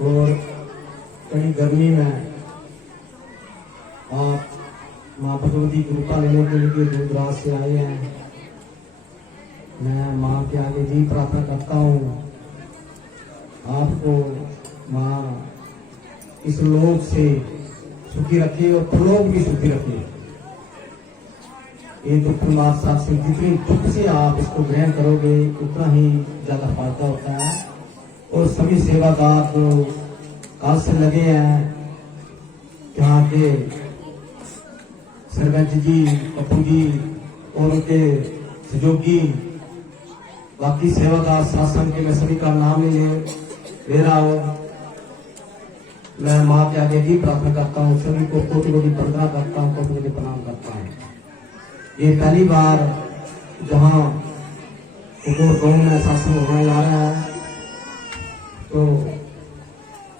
और कहीं गर्मी में आप माँ भगवती की कृपा लेने के लिए दूर दराज से आए हैं। मैं माँ के आगे जी प्रार्थना करता हूँ, आपको माँ इस लोक से सुखी रखे और प्रलोक भी सुखी रखे। ये दुख साथ से जितनी दुख से आप इसको ग्रहण करोगे उतना ही ज्यादा फायदा होता है। और सभी सेवादार जो काल से लगे हैं, यहाँ के सरपंच जी, पप्पू जी और उनके सहयोगी, बाकी सेवादार शासन के, मैं सभी का नाम ले रहा हूँ। मैं माँ के आगे भी प्रार्थना करता हूँ, सभी को कोटि कोटि वंदना करता हूँ, कोटि कोटि प्रणाम करता हूँ। ये पहली बार जहाँ गाँव में सत्संग होने जा रहा है, तो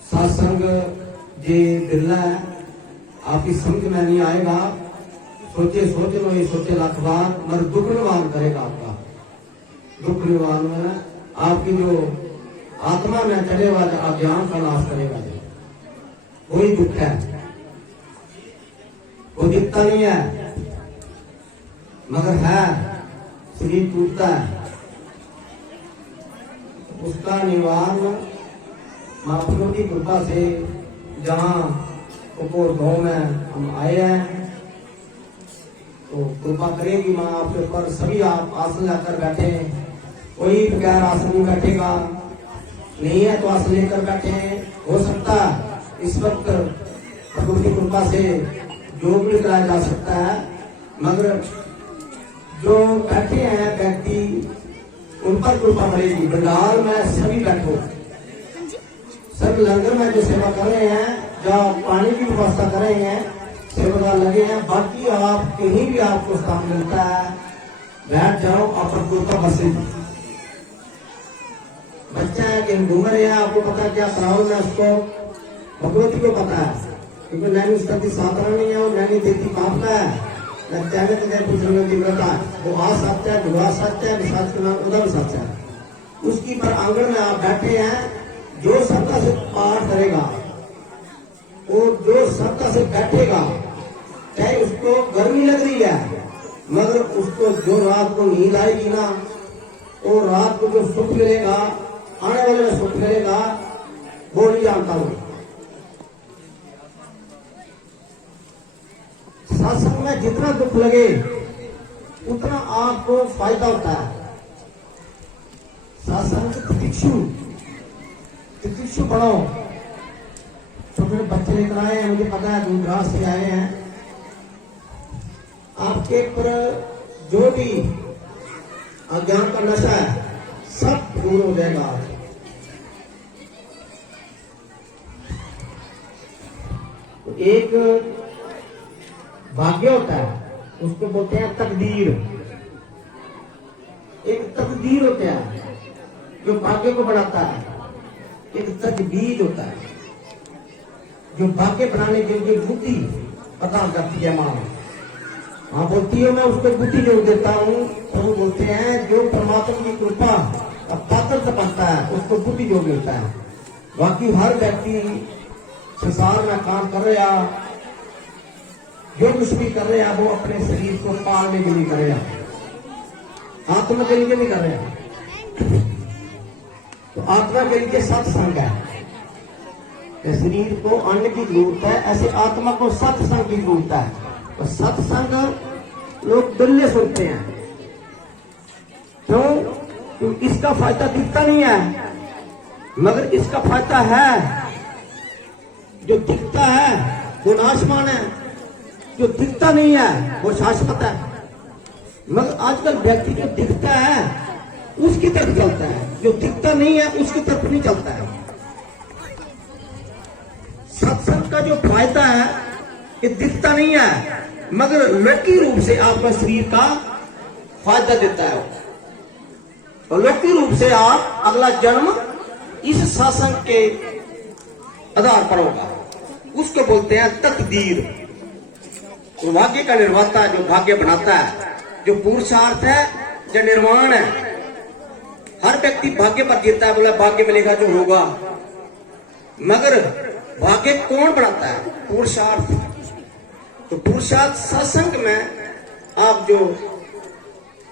सत्संग जे दिल है आपकी समझ में नहीं आएगा। सोचे लो, ये सोचे लाख बार, मगर दुख निवारण करेगा आपका। दुख निवारण में आपकी जो आत्मा में चले वाले अज्ञान का नाश करेगा। वही दुख है, वो दिखता नहीं है मगर है, शरीर टूटता है। उसका निवारण महाप्रभु की कृपा से जहाँ कुपोर गांव में हम आए हैं, तो कृपा करेगी माँ आपके ऊपर। सभी आप आसन लेकर बैठे, कोई बगैर आसन नहीं बैठेगा, नहीं है तो आसन लेकर बैठे। हो सकता है इस वक्त प्रभु की कृपा से योग भी कराया जा सकता है, मगर जो बैठे हैं व्यक्ति उन पर कृपा पड़ेगी। बंडाल में सभी बैठो, सब लंगर में जो सेवा कर रहे हैं, जो पानी की व्यवस्था कर रहे हैं, सेवादार लगे हैं। बाकी आप कहीं भी आपको स्थान मिलता है, बैठ जाओ, आप कृपा बसेगी। बच्चा है कि घूम रहे हैं, आपको पता क्या कराओ में, उसको भगवती को पता है, क्योंकि नैनी स्थिति साधारण नहीं है, और नैनी देती पाप का है। वो आ सकता है, ढुआ सकता है, सच के नाम उधर सच है। उसकी पर आंगन में आप बैठे हैं, जो श्रद्धा से पाठ करेगा और जो श्रद्धा से बैठेगा, चाहे उसको गर्मी लग रही है, मगर उसको जो रात को नींद आएगी ना, और रात को जो सुख मिलेगा, आने वाले में सुख मिलेगा, वो नहीं जानता हूं। सत्संग में जितना दुख लगे उतना आपको फायदा होता है। सत्संग तितिक्षु पढ़ो। छोटे बच्चे लेकर आए हैं, मुझे पता है दूर दराज से आए हैं। आपके पर जो भी अज्ञान का नशा है सब दूर हो जाएगा। तो एक भाग्य होता है, उसको बोलते हैं तकदीर। एक तकदीर होता है जो भाग्य को बढ़ाता है, एक तकदीर होता है जो भाग्य बनाने के लिए बुद्धि प्रदान करती है। माँ बोलती है मैं उसको बुद्धि जो देता हूँ, तो वो बोलते हैं जो परमात्मा की कृपा और पात्र से बनता है उसको बुद्धि जो मिलता है। बाकी हर व्यक्ति संसार में काम कर रहा, जो कुछ भी कर रहे हैं वो अपने शरीर को पालने के लिए कर रहे हैं, आत्मा के लिए नहीं कर रहे हैं। तो आत्मा के लिए सत्संग है। शरीर को अन्न की जरूरत है, ऐसे आत्मा को सत्संग की जरूरत है। तो सत्संग लोग दिल्ली सुनते हैं, तो इसका फायदा दिखता नहीं है, मगर इसका फायदा है। जो दिखता है वो नाशमान है, जो दिखता नहीं है वो शाश्वत है। मगर आजकल व्यक्ति जो दिखता है उसकी तरफ चलता है, जो दिखता नहीं है उसकी तरफ नहीं चलता है। सत्संग का जो फायदा है ये दिखता नहीं है, मगर लौकिक रूप से आपका शरीर का फायदा देता है। और लौकिक रूप से आप अगला जन्म इस सत्संग के आधार पर होगा। उसको बोलते हैं तकदीर। तो भाग्य का निर्माता, जो भाग्य बनाता है, जो पुरुषार्थ है, जो निर्माण है। हर व्यक्ति भाग्य पर जीता है, बोला भाग्य मिलेगा जो होगा, मगर भाग्य कौन बढ़ाता है? पुरुषार्थ। तो पुरुषार्थ सत्संग में आप जो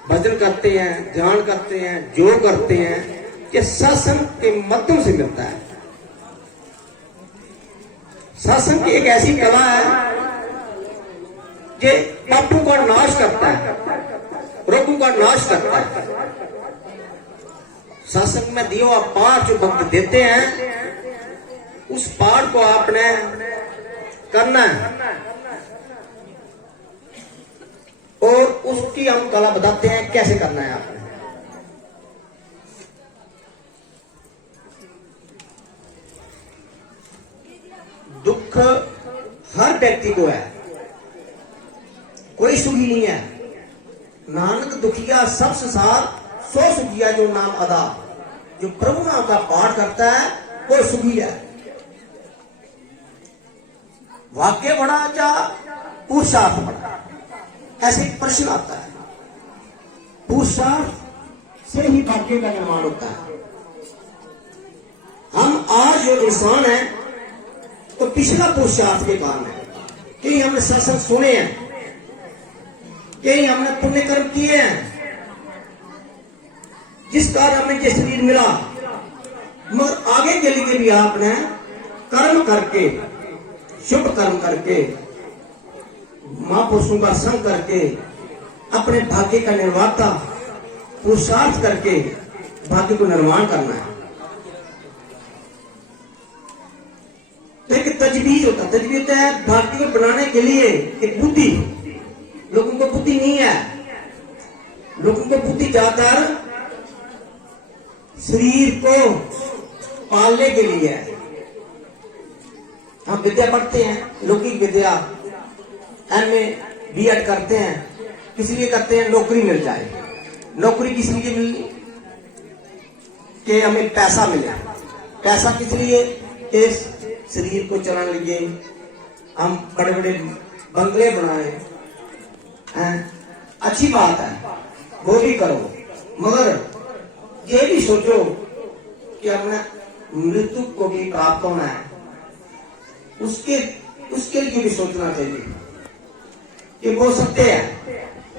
भजन करते हैं, ध्यान करते हैं, जो करते हैं, ये सत्संग के माध्यम से मिलता है। सत्संग की एक ऐसी कला है जो पापों का नाश करता है, रोगों का नाश करता है। सत्संग में दियो आप पाठ जो भक्त देते हैं, उस पाठ को आपने करना है और उसकी हम कला बताते हैं कैसे करना है आपने। दुख हर व्यक्ति को है, कोई सुखी नहीं है। नानक दुखिया सब संसार सो सुखिया जो नाम अदा। जो प्रभु नाम का पाठ करता है वो सुखी है। वाक्य बड़ा या पुरुषार्थ बड़ा, ऐसे प्रश्न आता है। पुरुषार्थ से ही वाक्य का निर्माण होता है। हम आज जो इंसान है तो पिछला पुरुषार्थ के कारण है। कहीं हमने सत्संग सुने हैं, कहीं हमने पुण्य कर्म किए हैं, जिस कारण हमें ये शरीर मिला। मगर आगे के लिए भी आपने कर्म करके, शुभ कर्म करके, महापुरुषों का संग करके, अपने भाग्य का निर्माता पुरुषार्थ करके भाग्य को निर्माण करना है। तो एक तजवीज होता है। तजवीज होता है भाग्य को बनाने के लिए एक बुद्धि। लोगों को बुद्धि नहीं है। लोगों को बुद्धि ज्यादातर शरीर को पालने के लिए है। हम विद्या पढ़ते हैं, लौकिक विद्या, MA B.Ed करते हैं, किस लिए करते हैं? नौकरी मिल जाए। नौकरी किस लिए मिलनी? कि हमें पैसा मिले। पैसा किस लिए? इस शरीर को चलाने लिए हम बड़े बड़े बंगले बनाए हैं। अच्छी बात है, वो भी करो, मगर ये भी सोचो कि हमने मृत्यु को भी प्राप्त होना है। उसके लिए भी सोचना चाहिए कि वो सत्य है,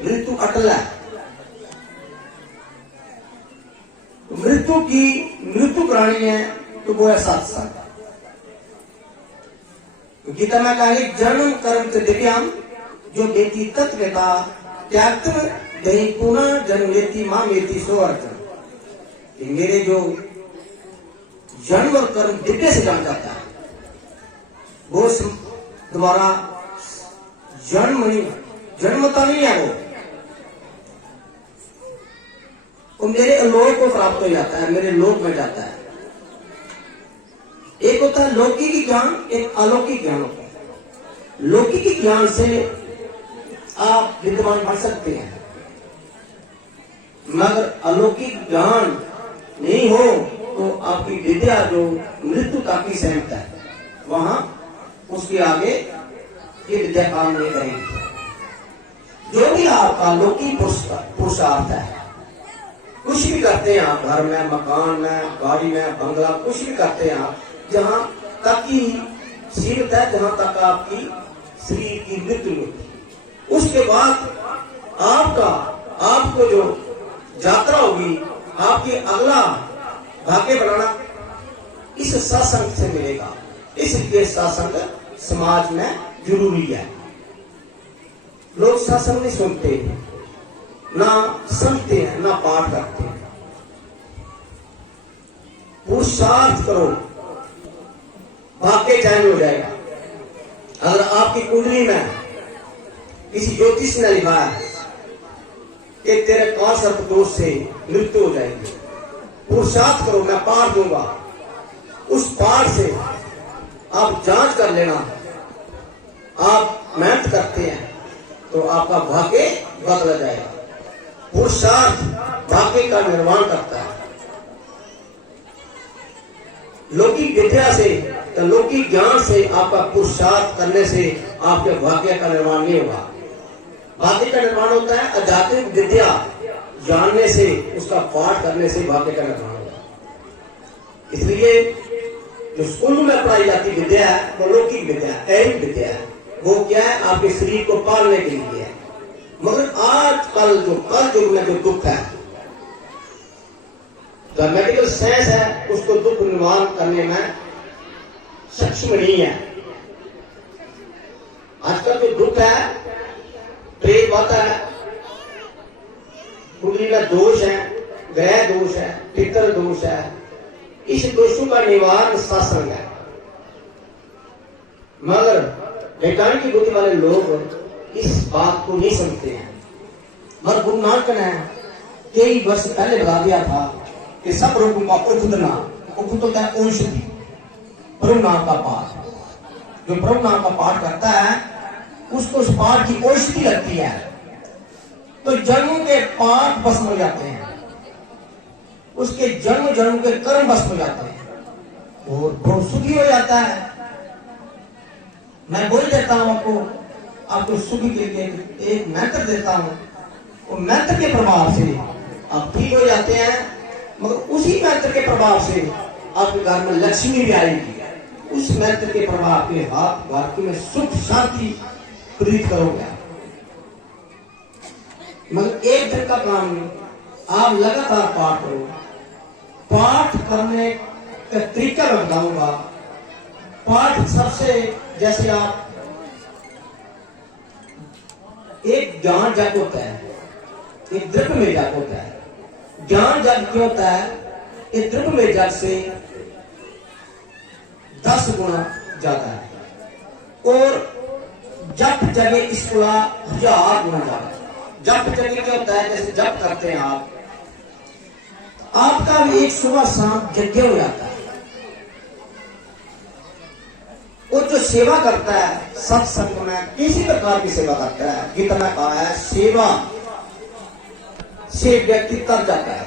मृत्यु अटल है। मृत्यु करानी है तो वो है सत्संग। गीता में कहा जन्म कर्म से दिव्याम जो बेटी तत्वता त्याग दही पुनः जन्म लेती मां मेती सो अर्जन। मेरे जो जन्म और कर्म दिव्य से जान जाता है, वो दोबारा जन्मता नहीं है। वो मेरे लोक को प्राप्त हो जाता है, मेरे लोक में जाता है। एक होता है लौकिक ज्ञान, एक अलौकिक ज्ञान होता है। लौकिक ज्ञान से आप विद्वान बन सकते हैं, मगर अलौकिक ज्ञान नहीं हो तो आपकी विद्या जो मृत्यु तक ही सीमित है, वहां उसके आगे ये विद्या काम नहीं करेगी। जो भी आपका लौकिक पुरुषार्थ है, कुछ भी करते हैं आप, घर में, मकान में, गाड़ी में, बंगला, कुछ भी करते हैं आप, जहां तक ही सीमित है, जहां तक आपकी शरीर की मृत्यु होती है। उसके बाद आपको जो यात्रा होगी, आपकी अगला भाग्य बनाना इस सत्संग से मिलेगा। इसलिए सत्संग समाज में जरूरी है। लोग सत्संग नहीं सुनते, ना समझते हैं, ना पाठ करते हैं। पुरुषार्थ करो, भाग्य चयन हो जाएगा। अगर आपकी कुंडली में किसी ज्योतिष ने लिखा है कि तेरे काल सर्प दोष से मृत्यु हो जाएगी, पुरुषार्थ करो, मैं पाठ दूंगा। उस पाठ से आप जांच कर लेना, आप मेहनत करते हैं तो आपका भाग्य बदल जाएगा। पुरुषार्थ भाग्य का निर्माण करता है। लौकिक विद्या से, लौकिक ज्ञान से, आपका पुरुषार्थ करने से आपके भाग्य का निर्माण नहीं होगा। भाग्य का निर्माण होता है आध्यात्मिक विद्या जानने से, उसका पाठ करने से भाग्य का निर्माण होगा। इसलिए जो स्कूलों में पढ़ाई जाती विद्या है वो लौकिक विद्या है, ऐहिक विद्या है। वो क्या है? आपके शरीर को पालने के लिए है। मगर आजकल जो कल युग में जो दुख है, जो मेडिकल साइंस है, उसको दुख निवारण करने में सक्षम नहीं है। आजकल जो दुख है, प्रेत बाधा है, कुंडली में दोष है, ग्रह दोष है, पितर दोष है, इस दोषों का निवारण सत्संग है। मगर वैज्ञानिक की बुद्धि वाले लोग इस बात को नहीं समझते हैं। मगर गुरु नानक ने कई वर्ष पहले बता दिया था कि सब रोगों का उपद होता है औषधि, प्रभु नाम का पाठ। जो प्रभु नाम का पाठ करता है उसको उस पाठ की औषधि लगती है, तो जन्म के पाप भस्म हो जाते हैं, उसके जन्म जन्म के कर्म भस्म हो जाते हैं और बहुत सुखी हो जाता है। मैं बोल देता हूं आपको सुखी के लिए एक मंत्र देता हूं, वो मंत्र के प्रभाव से आप ठीक हो जाते हैं। मगर उसी मंत्र के प्रभाव से आपके घर में लक्ष्मी भी आएगी। उस मंत्र के प्रभाव के हाथ घर में सुख शांति प्रीत करोगे। मगर एक दिन का काम नहीं, आप लगातार पाठ करो। पाठ करने का तरीका मैं बताऊंगा। पाठ सबसे, जैसे आप एक ज्ञान जग होता है, एक द्रव्य में जग होता है। ज्ञान जग क्या होता है? एक द्रव्य में जग से 10 गुना ज्यादा है, और जप जगे इसको 1000 गुना ज्यादा है। जप जगे क्या होता है? जैसे जप करते हैं आपका भी एक सुबह शाम यज्ञ हो जाता है। और जो सेवा करता है सत्संग में किसी प्रकार की सेवा करता है, गीता में कहा है सेवा से व्यक्ति तर जाता है,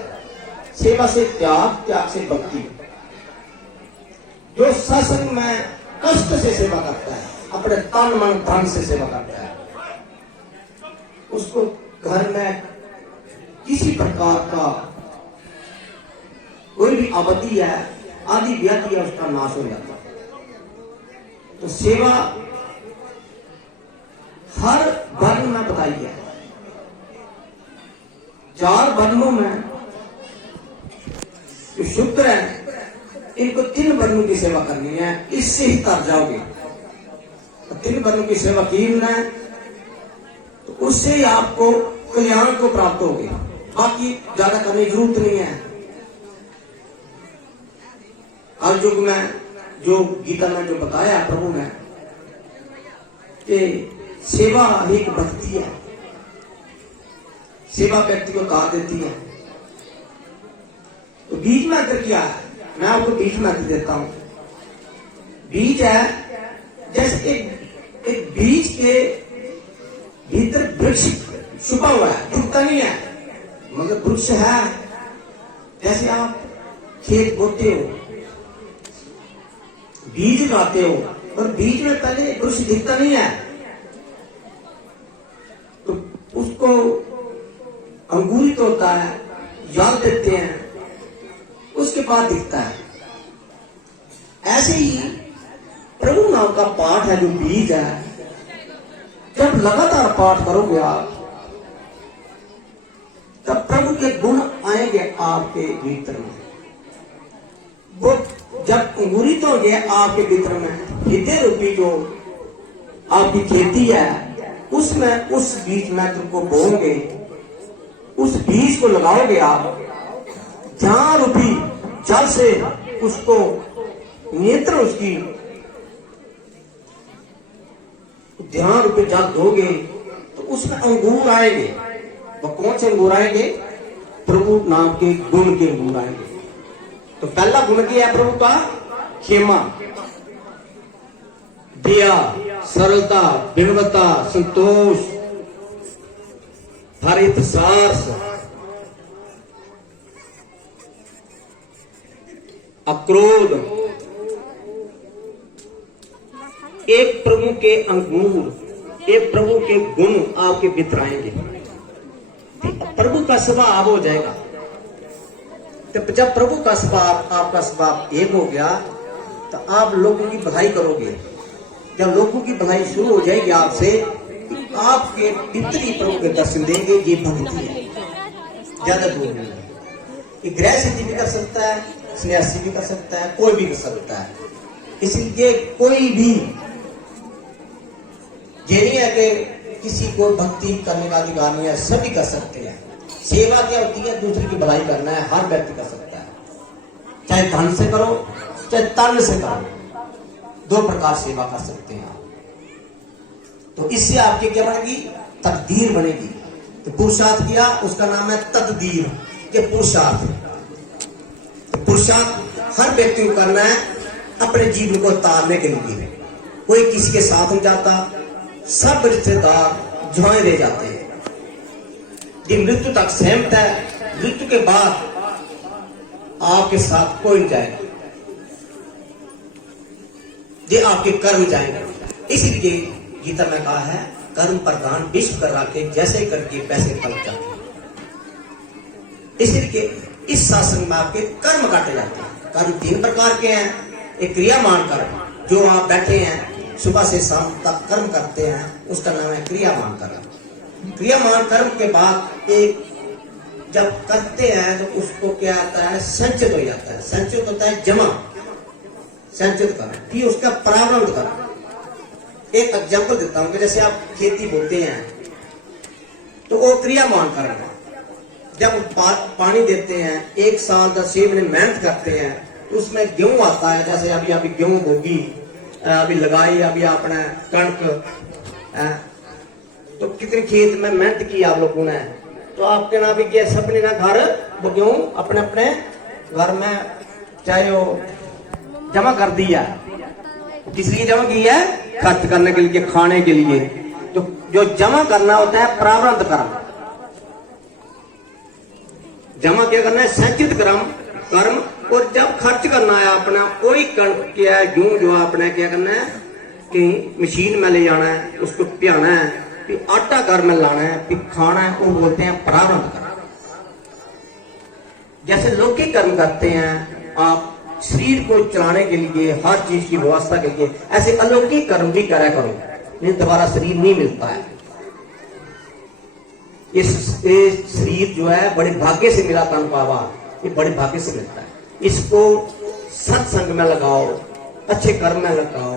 सेवा से त्याग, त्याग से भक्ति। जो सत्संग में कष्ट से सेवा करता है, अपने तन मन धन से सेवा करता है, उसको घर में किसी प्रकार का कोई भी आपत्ति है, आदि व्याधि है, उसका नाश हो जाता है। तो सेवा हर वर्ण में बताई है। 4 वर्णों में जो शूद्र है, इनको 3 वर्णों की सेवा करनी है, इससे ही तर जाओगे। तो 3 वर्णों की सेवा की है तो उससे ही आपको कल्याण को प्राप्त होगी। बाकी ज्यादा करने की जरूरत नहीं है। आज युग में जो गीता में जो बताया प्रभु ने कि सेवा एक भक्ति है, सेवा व्यक्ति को तार देती है। तो बीज में अंतर क्या है? मैं आपको बीज में अंतर देता हूं। बीज है जैसे एक बीज के भीतर वृक्ष छुपा हुआ है, दिखता नहीं है मगर वृक्ष है। जैसे आप खेत बोते हो, बीज लगाते हो, और बीज में पहले वृक्ष दिखता नहीं है, तो उसको अंकुरित होता है, जल देते हैं, उसके बाद दिखता है। ऐसे ही प्रभु नाम का पाठ है जो बीज है, जब लगातार पाठ करोगे आप, तब प्रभु के गुण आएंगे आपके भीतर में। वो जब अंकुरित हो गए आपके भीतर में, हृदय रूपी जो आपकी खेती है, उसमें उस बीज मंत्र को बोओगे, उस बीज को लगाओगे आप, ध्यान रूपी जल से उसको नियंत्रण, उसकी ध्यान रूपी जल दोगे तो उसमें अंगूर आएंगे। वो कौन से अंगूर आएंगे? प्रभु नाम के गुण के अंगूर आएंगे। तो पहला गुण क्या है प्रभु का? क्षमा, दया, सरलता, विनम्रता, संतोष, हरित सारस, अक्रोध। एक प्रभु के अंगूर, एक प्रभु के गुण आपके भीतर आएंगे, प्रभु का स्वभाव हो जाएगा। तो जब प्रभु का स्वभाव, आपका स्वभाव एक हो गया, तो आप लोगों की भलाई करोगे। जब लोगों की भलाई शुरू हो जाएगी आपसे, आपके पितरी प्रभु के दर्शन देंगे। ये भक्ति है, ज्यादा दूर नहीं है। ये गृह सिद्धि भी कर सकता है, सन्यासी भी कर सकता है, कोई भी कर सकता है। इसलिए कोई भी ये नहीं है कि किसी को भक्ति करने का अधिकार नहीं है, सभी कर सकते हैं। सेवा क्या होती है? दूसरे की भलाई करना है, हर व्यक्ति कर सकता है। चाहे धन से करो, चाहे तन से करो, दो प्रकार सेवा कर सकते हैं आप। तो इससे आपकी क्या बनेगी? तकदीर बनेगी। तो पुरुषार्थ किया, उसका नाम है तकदीर। ये पुरुषार्थ, पुरुषार्थ हर व्यक्ति को करना है अपने जीवन को तारने के लिए। कोई किसी के साथ नहीं जाता, सब रिश्तेदार झुआए रह जाते हैं। ये मृत्यु तक सहमत है, मृत्यु के बाद आपके साथ कोई नहीं जाएगा, ये आपके कर्म जाएंगे। इसलिए गीता में कहा है, कर्म प्रधान विश्व कर राखे, जैसे करके पैसे कल जाते। इसलिए इस शासन में आपके कर्म काटे जाते हैं। कर्म 3 प्रकार के हैं। एक क्रियामान कर्म, जो आप बैठे हैं सुबह से शाम तक कर्म करते हैं, उसका नाम है क्रियामान कर्म। क्रियामान कर्म के बाद एक जब करते हैं तो उसको क्या आता है? संचित हो जाता है। संचित होता है जमा, संचित कर्म, फिर उसका प्रारंभ कर्म। एक एग्जाम्पल देता हूं कि जैसे आप खेती बोते हैं तो वो क्रियामान कर्म है। जब पानी देते हैं, 1 साल 10 महीने मेहनत करते हैं, तो उसमें गेहूं आता है। जैसे अभी गेहूं होगी, अभी लगाई, अभी आपने कणक, तो कितने खेत में मेहनत की आप लोगों ने, तो आपके ना भी क्या सबने ना घर वो गेहूं अपने अपने घर में चाहे वो जमा कर दिया। इसलिए जमा की है खर्च करने के लिए, खाने के लिए। तो जो जमा करना होता है प्रारब्ध कर्म। जमा क्या करना है? संचित कर्म। और जब खर्च करना है अपना, कोई कणक क्या है, गेहूं जो आपने क्या करना है कि मशीन में ले जाना है, उसको पियाना है, फिर आटा घर में लाना है, फिर खाना है, वो बोलते हैं प्रारब्ध कर्म। जैसे लौकिक कर्म करते हैं आप शरीर को चलाने के लिए, हर चीज की व्यवस्था के लिए, ऐसे अलौकिक कर्म भी करा करो, नहीं दोबारा शरीर नहीं मिलता है। ये शरीर जो है बड़े भाग्य से मिला, तन पावा, ये बड़े भाग्य से मिलता है। इसको सत्संग में लगाओ, अच्छे कर्म में लगाओ,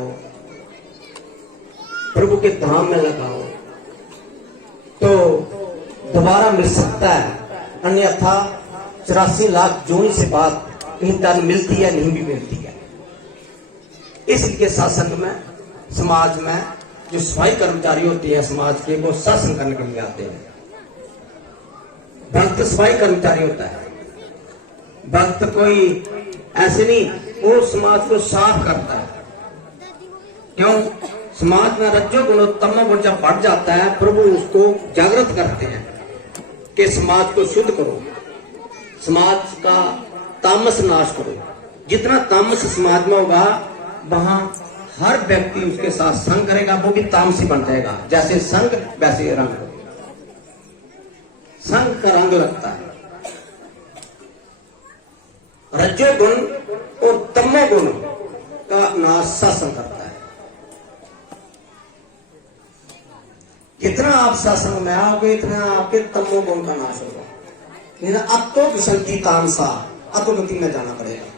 प्रभु के धाम में लगाओ, तो दोबारा मिल सकता है। अन्यथा 84 लाख जोनी से बात कहीं तन मिलती है, नहीं भी मिलती है। इसलिए सत्संग में, समाज में जो सफाई कर्मचारी होते हैं समाज के, वो सत्संग करने के लिए आते हैं। भक्त सफाई कर्मचारी होता है। भक्त कोई ऐसे नहीं, वो समाज को साफ करता है। क्यों? समाज में रज्जो गुण तमो गुण जब बढ़ जाता है, प्रभु उसको जागृत करते हैं कि समाज को शुद्ध करो, समाज का तामस नाश करो। जितना तामस समाज में होगा, वहां हर व्यक्ति उसके साथ संग करेगा, वो भी तामसी बन जाएगा। जैसे संग वैसे रंग, संग का रंग लगता है। रज्जो गुण और तमो गुण का नाश सत्संग करता है। जितना आप सत्संग में आओगे, इतना आपके तमो गुण का नाश होगा। अब तो विसंति तामसा, अधोगति में जाना पड़ेगा।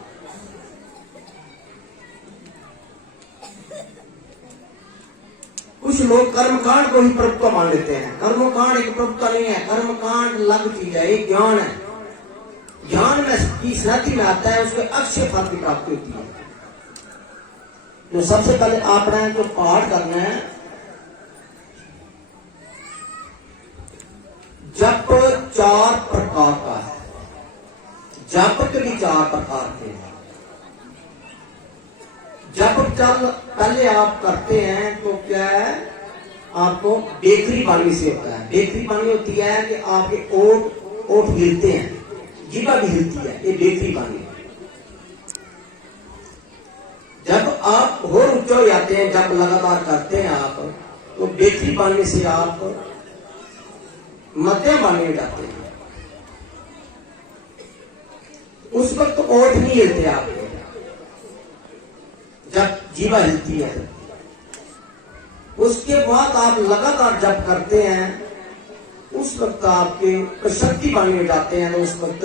कुछ लोग कर्मकांड को ही प्रभुत्व मान लेते हैं। कर्मकांड एक प्रभुत्व नहीं है, कर्मकांड अलग चीज है, एक ज्ञान है। ज्ञान में की स्मृति में आता है, उसको अक्षय फल की प्राप्ति होती है। तो सबसे पहले आपने जो पाठ करना है, जप 4 प्रकार का है। जप के भी 4 प्रकार के हैं। जब चल पहले आप करते हैं तो क्या है, आपको बेखरी वाणी से होता है। बेखरी वाणी होती है कि आपके ओठ हिलते हैं, जीवा भी हिलती है, ये बेखरी वाणी। जब आप और ऊंचे हो जाते हैं, जब लगातार करते हैं आप, तो बेखरी वाणी से आप मध्यम वाणी में जाते हैं। उस वक्त ओठ नहीं हिलते आपके, जीवा हिलती है। उसके बाद आप लगातार जप करते हैं, उस वक्त आपके शक्तिवान हो जाते हैं, तो उस वक्त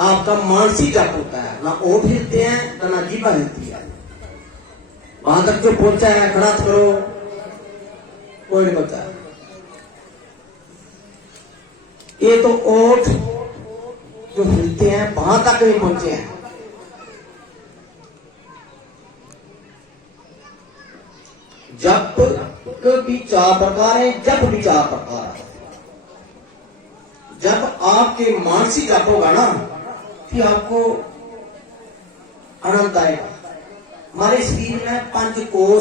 आपका मानसिक जप होता है, ना ओठ हिलते हैं ना जीवा हिलती है। वहां तक जो पहुंचा है खड़ा करो, कोई नहीं बता। ये तो ओठ जो हिलते हैं वहां तक नहीं पहुंचे हैं। जप भी 4 प्रकार है, जप भी 4 प्रकार है। जब आपके मानसिक जप होगा ना, फिर आपको आनंद आएगा। हमारे शरीर में 5 कोष